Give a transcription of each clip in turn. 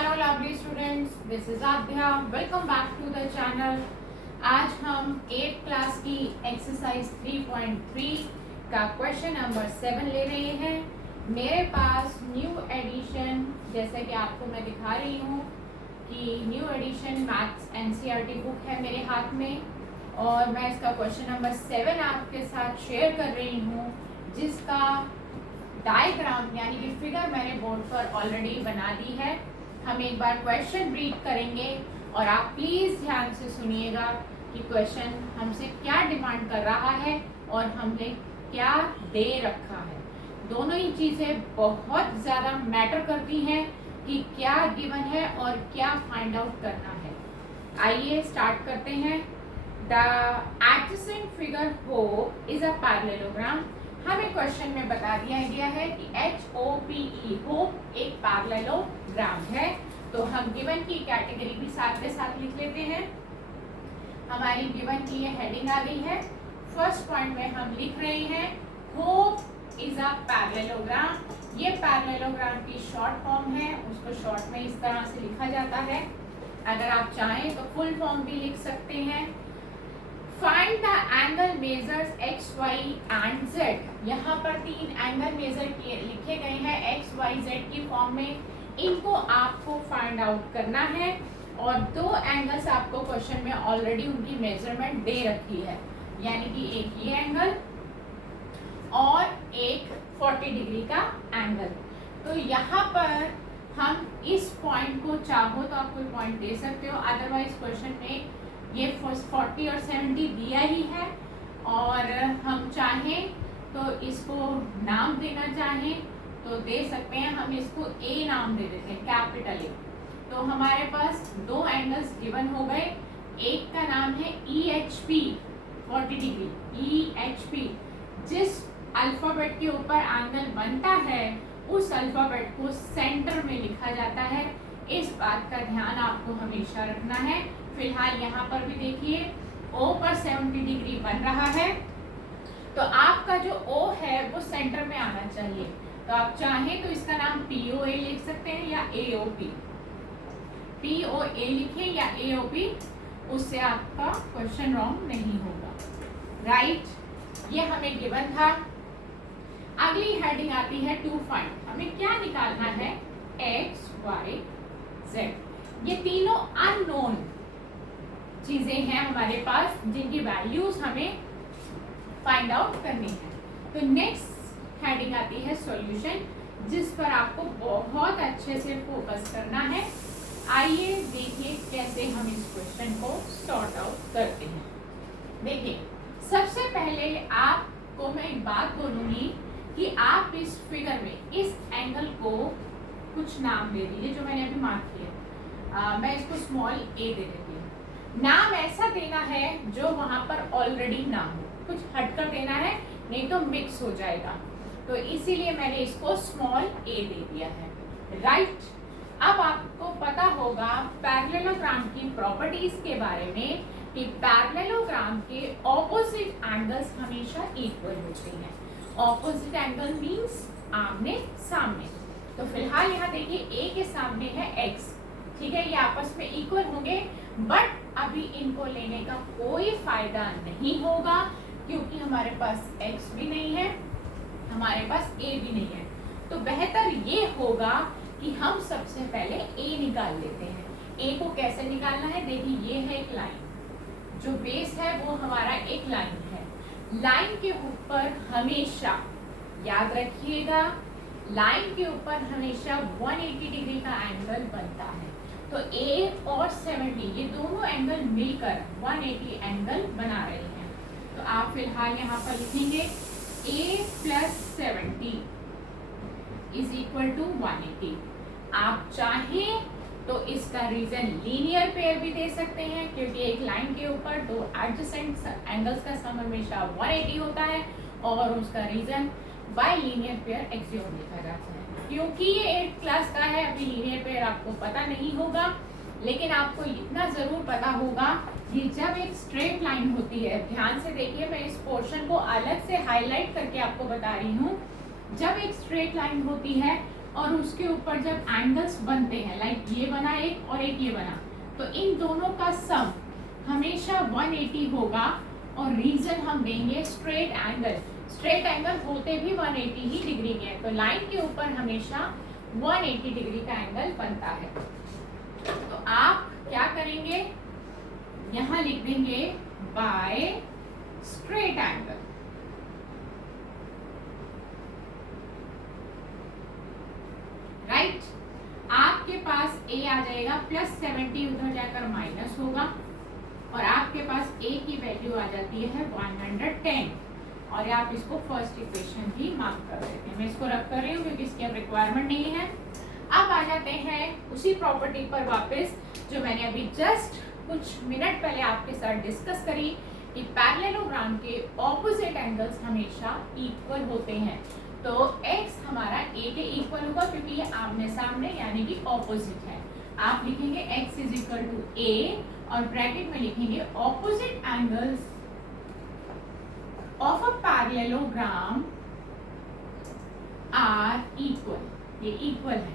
Hello lovely students, this is Aadhya. Welcome back to the channel. आज हम 8th class की exercise 3.3 का question number 7 ले रहे हैं। मेरे पास न्यू एडिशन, जैसे कि आपको मैं दिखा रही हूँ कि new edition maths NCERT book है मेरे हाथ में, और मैं इसका क्वेश्चन नंबर 7 आपके साथ शेयर कर रही हूँ, जिसका डायग्राम यानी कि फिगर मैंने बोर्ड पर ऑलरेडी बना दी है। हम एक बार क्वेश्चन रीड करेंगे और आप प्लीज ध्यान से सुनिएगा कि क्वेश्चन हमसे क्या डिमांड कर रहा है और हमने क्या दे रखा है। दोनों ही चीजें बहुत ज्यादा मैटर करती हैं कि क्या गिवन है और क्या फाइंड आउट करना है। आइए स्टार्ट करते हैं। द एडजेसेंट फिगर हो इज अ पैरेललोग्राम। हमें क्वेश्चन में बता दिया गया है कि HOPE होप एक पैरेललोग्राम है। तो हम गिवन की कैटेगरी भी साथ में साथ लिख लेते हैं। हमारी गिवन की ये हेडिंग आ गई है। फर्स्ट पॉइंट में हम लिख रहे हैं होप इज अ पैरेललोग्राम। ये पैरेललोग्राम की शॉर्ट फॉर्म है, उसको शॉर्ट में इस तरह से लिखा जाता है। अगर आप चाहें तो फुल फॉर्म भी लिख सकते हैं। Find the angle measures x, y and z। यहाँ पर 3 एंगल मेजर किए लिखे गए हैं x, y, z की फॉर्म में। इनको आपको फाइंड आउट करना है, और 2 एंगल्स आपको क्वेश्चन में ऑलरेडी उनकी मेजरमेंट दे रखी है, यानी कि एक ये एंगल और एक 40 डिग्री का एंगल। तो यहाँ पर हम इस पॉइंट को चाहो तो आप कोई पॉइंट दे सकते हो, अदरवाइज क्वेश्चन में ये 40 और 70 दिया ही है। और हम चाहें तो इसको नाम देना चाहें तो दे सकते हैं। हम इसको A नाम दे देते हैं, कैपिटल A। तो हमारे पास 2 एंगल्स गिवन हो गए। एक का नाम है EHP 40 डिग्री, EHP। जिस अल्फाबेट के ऊपर एंगल बनता है उस अल्फाबेट को सेंटर में लिखा जाता है। इस बात का ध्यान आपको हमेशा रखना है। फिलहाल यहाँ पर भी देखिए O पर 70 डिग्री बन रहा है, तो आपका जो O है वो सेंटर में आना चाहिए। तो आप चाहें तो इसका नाम POA लिख सकते हैं या AOP। POA लिखें या AOP, उससे आपका क्वेश्चन रॉन्ग नहीं होगा। राइट, ये हमें गिवन था। अगली हेडिंग आती है टू फाइंड। हमें क्या निकालना है? X, Y, Z। ये तीनों अननोन चीजें हैं हमारे पास, जिनकी वैल्यूज हमें फाइंड आउट करनी है। तो नेक्स्ट हेडिंग आती है सॉल्यूशन, जिस पर आपको बहुत अच्छे से फोकस करना है। आइए देखिए कैसे हम इस क्वेश्चन को सॉर्ट आउट करते हैं। देखिए, सबसे पहले आपको मैं एक बात बोलूंगी कि आप इस फिगर में इस एंगल को कुछ नाम दे दीजिए, जो मैंने अभी मार्क किया। मैं इसको स्मॉल a दे देती हूँ। नाम ऐसा देना है जो वहां पर ऑलरेडी ना हो, कुछ हटकर देना है, नहीं तो मिक्स हो जाएगा। तो इसीलिए मैंने इसको स्मॉल a दे दिया है। राइट, अब आपको पता होगा पैरेललोग्राम की प्रॉपर्टीज के बारे में कि पैरेललोग्राम के ऑपोजिट एंगल्स हमेशा इक्वल होते हैं। ऑपोजिट एंगल मींस आमने सामने। तो फिलहाल यहाँ देखिए A के सामने है X, ठीक है, ये आपस में इक्वल होंगे, बट अभी इनको लेने का कोई फायदा नहीं होगा, क्योंकि हमारे पास X भी नहीं है, हमारे पास A भी नहीं है। तो बेहतर ये होगा कि हम सबसे पहले A निकाल लेते हैं। A को कैसे निकालना है? देखिए, ये है एक लाइन, जो बेस है वो हमारा एक लाइन है। लाइन के ऊपर हमेशा, याद रखिएगा, लाइन के ऊपर हमेशा 180 डिग्री का एंगल बनता है। तो A और 70 ये दोनों एंगल मिलकर 180 एंगल बना रहे हैं। तो आप फिलहाल यहाँ पर लिखेंगे A + 70 इज इक्वल टू 180। आप चाहें तो इसका रीजन लीनियर पेयर भी दे सकते हैं, क्योंकि एक लाइन के ऊपर 2 एडजेसेंट एंगल्स का सम हमेशा 180 होता है, और उसका reason by linear pair axiom लिखा जाता है। क्योंकि ये 8th क्लास का है, अभी लीनियर पेयर आपको पता नहीं होगा, लेकिन आपको इतना जरूर पता होगा कि जब एक स्ट्रेट लाइन होती है, ध्यान से देखिए, मैं इस पोर्शन को अलग से हाईलाइट करके आपको बता रही हूँ। जब एक स्ट्रेट लाइन होती है और उसके ऊपर जब एंगल्स बनते हैं, लाइक ये बना एक और एक ये बना, तो इन दोनों का सम हमेशा 180 होगा। और रीजन हम देंगे स्ट्रेट एंगल। स्ट्रेट एंगल होते भी 180 ही डिग्री के हैं, तो लाइन के ऊपर हमेशा 180 डिग्री का एंगल बनता है। तो आप क्या करेंगे, यहां लिख देंगे बाय स्ट्रेट एंगल। राइट, आपके पास ए आ जाएगा +70, उधर जाकर माइनस होगा, और आपके पास ए की वैल्यू आ जाती है 110, और आप इसको फर्स्ट इक्वेशन भी मार्क कर देते हैं। मैं इसको रख कर रही हूँ क्योंकि इसकी अब रिक्वायरमेंट नहीं है। अब आ जाते हैं उसी प्रॉपर्टी पर वापस जो मैंने अभी जस्ट कुछ मिनट पहले आपके साथ डिस्कस करी कि पैरेललोग्राम के ऑपोजिट एंगल्स हमेशा इक्वल होते हैं। तो x हमारा a के इक्वल होगा क्योंकि ये आमने सामने यानी कि ऑपोजिट है। आप लिखेंगे x = a और ब्रैकेट में लिखेंगे opposite angles of a parallelogram are equal. ये इक्वल है,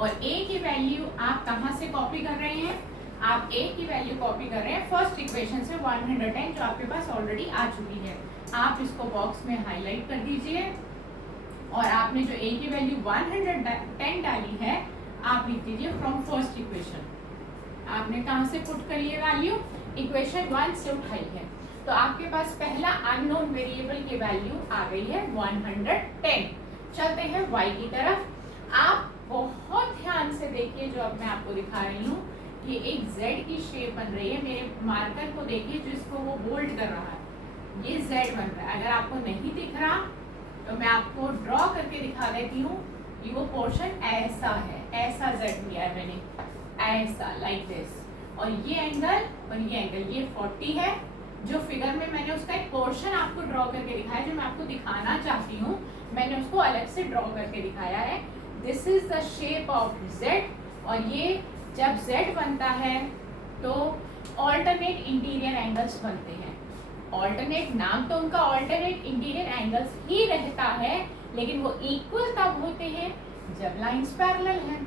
और a की वैल्यू आप कहां से कॉपी कर रहे हैं, आप a की वैल्यू कॉपी कर रहे हैं फर्स्ट इक्वेशन से 110 जो आपके पास ऑलरेडी आ चुकी है। आप इसको बॉक्स में हाईलाइट कर दीजिए, और आपने जो a की वैल्यू 110 डाली है आप लिख दीजिए फ्रॉम फर्स्ट इक्वेशन। आपने कहां से पुट करी है वैल्यू, इक्वेशन 1 से उठाई है, तो आपके पास पहला अननोन वेरिएबल की वैल्यू आ गई है 110। चलते हैं y की तरफ। आप बहुत ध्यान से देखिए जो अब मैं आपको दिखा रही हूँ कि एक z की शेप बन रही है। मेरे मार्कर को देखिए जिसको वो बोल्ड कर रहा है, ये z बन रहा है। अगर आपको नहीं दिख रहा तो मैं आपको ड्रॉ करके दिखा देती हूँ। ये वो पोर्शन ऐसा है, ऐसा z लिया है मैंने, ऐसा लाइक दिस, और ये एंगल और ये एंगल, ये 40 है। जो फिगर में मैंने उसका एक पोर्शन आपको ड्रॉ करके दिखाया, जो मैं आपको दिखाना चाहती हूँ मैंने उसको अलग से ड्रॉ करके दिखाया है। This is the shape of z, और ये जब z बनता है तो ऑल्टरनेट इंटीरियर एंगल्स बनते हैं। ऑल्टरनेट नाम तो उनका ऑल्टरनेट इंटीरियर एंगल्स ही रहता है, लेकिन वो इक्वल तब होते हैं जब लाइंस पैरेलल हैं।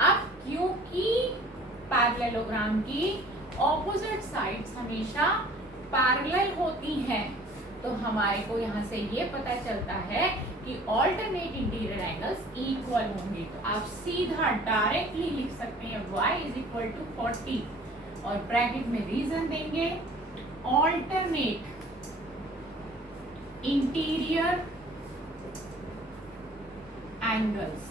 अब क्योंकि पैरेललोग्राम की ऑपोजिट साइड्स हमेशा पैरेलल होती हैं, तो हमारे को यहाँ से ये पता चलता है कि ऑल्टरनेट इंटीरियर एंगल्स इक्वल होंगे। तो आप सीधा डायरेक्टली लिख सकते हैं y = 40, और ब्रैकेट में रीजन देंगे alternate interior angles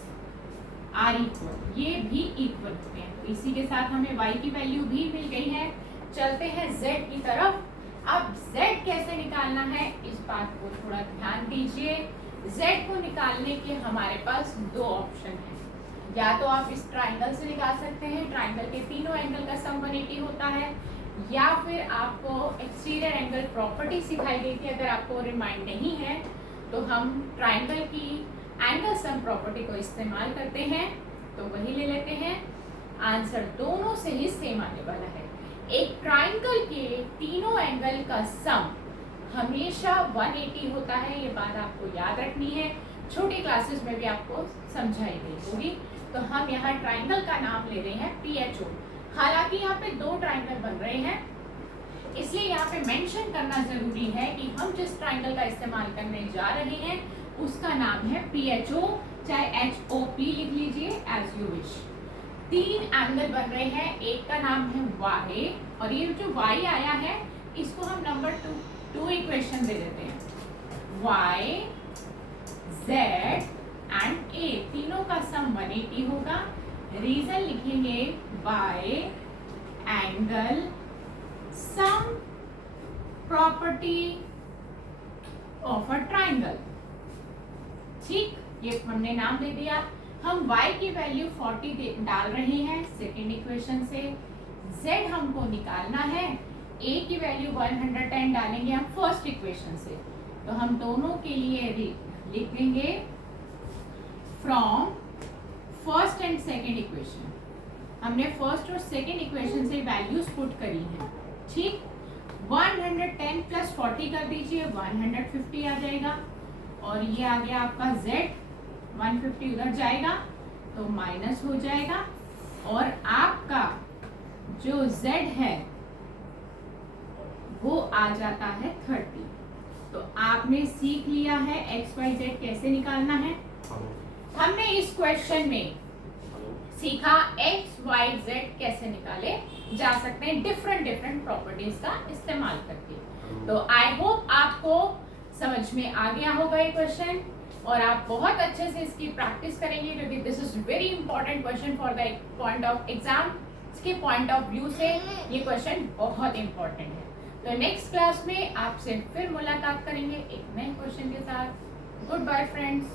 are equal, ये भी इक्वल होते हैं। तो इसी के साथ हमें y की वैल्यू भी मिल गई है। चलते हैं z की तरफ। अब z कैसे निकालना है इस बात को थोड़ा ध्यान दीजिए। z को निकालने के हमारे पास दो ऑप्शन हैं, या तो आप इस ट्राइंगल से निकाल सकते हैं, ट्राइंगल के तीनों एंगल का सम 180 होता है, या फिर आपको एक्सटीरियर एंगल प्रॉपर्टी सिखाई गई थी, अगर आपको रिमाइंड नहीं है तो हम ट्राइंगल की एंगल सम प्रॉपर्टी को इस्तेमाल करते हैं, तो वही ले लेते हैं। आंसर दोनों से ही सेम आने वाला है। एक ट्राइंगल के तीनों एंगल का सम हमेशा 180 होता है, ये बात आपको याद रखनी है, छोटी क्लासेस में भी आपको समझाई गई होगी। तो हम यहाँ ट्राइंगल का नाम ले रहे हैं PHO। हालांकि यहाँ पे दो ट्राइंगल बन रहे हैं, इसलिए यहाँ पे मेंशन करना जरूरी है कि हम जिस ट्राइंगल का इस्तेमाल करने जा रहे हैं उसका नाम है PHO, चाहे HOP लिख लीजिए एज यू विश। तीन एंगल बन रहे हैं, एक का नाम है y, और ये जो y आया है इसको हम नंबर 2 इक्वेशन दे देते हैं। y, z एंड a तीनों का सम 180 होगा। रीजन लिखेंगे bye angle sum property of a triangle. ठीक, ये हमने नाम दे दिया। हम y की वैल्यू 40 डाल रहे हैं सेकेंड इक्वेशन से, z हमको निकालना है, a की वैल्यू 110 डालेंगे हम फर्स्ट इक्वेशन से। तो हम दोनों के लिए लिख देंगे from first and second equation. हमने फर्स्ट और सेकेंड इक्वेशन से वैल्यूज पुट करी हैं। ठीक, 110 + 40 कर दीजिए, 150 आ जाएगा, और ये आ गया आपका z, 150 उधर जाएगा तो माइनस हो जाएगा, और आपका जो z है वो आ जाता है 30। तो आपने सीख लिया है एक्स वाई जेड कैसे निकालना है। हमने इस क्वेश्चन में सीखा एक्स वाई जेड कैसे निकाले जा सकते हैं डिफरेंट डिफरेंट प्रॉपर्टीज का इस्तेमाल करके। तो आई होप आपको समझ में आ गया होगा ये क्वेश्चन, और आप बहुत अच्छे से इसकी प्रैक्टिस करेंगे, क्योंकि this is very important question for the point of exam. इसके पॉइंट ऑफ व्यू से ये क्वेश्चन बहुत इंपॉर्टेंट है। तो नेक्स्ट क्लास में आपसे फिर मुलाकात करेंगे एक नए क्वेश्चन के साथ। Goodbye friends.